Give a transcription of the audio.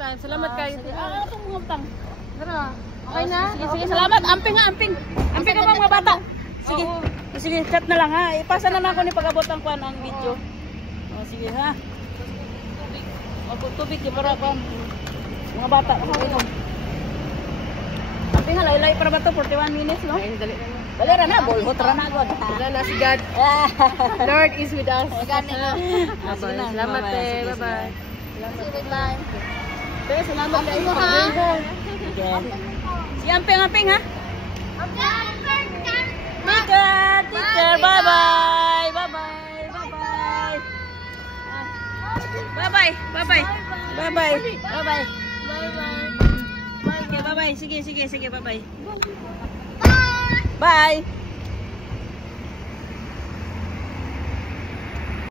time. Salamat kayo. Ano itong mga utang? Okay na? Sige, salamat. Amping nga, amping. Amping ka ba mga bata? Sige. Sige, chat na lang ha. Ipasa na lang ako ni pag-abot ang kwan ang video. O, sige ha. Tubig yung para kwan. Mga bata. Amping nga, laylay para ba ito? 41 minutes, no? Ay, dali na. Dali na na, bolhot ra na agad. Wala na si God. Lord is with us. Bye-bye. Salamat eh. Bye-bye. Bye. Pero salamat kayo ha. Si Amping ha. Teacher, bye-bye. Bye-bye. Bye-bye. Bye-bye. Bye-bye. Bye-bye. Bye-bye. Bye-bye. Sige, bye-bye. Sige, bye-bye. Bye.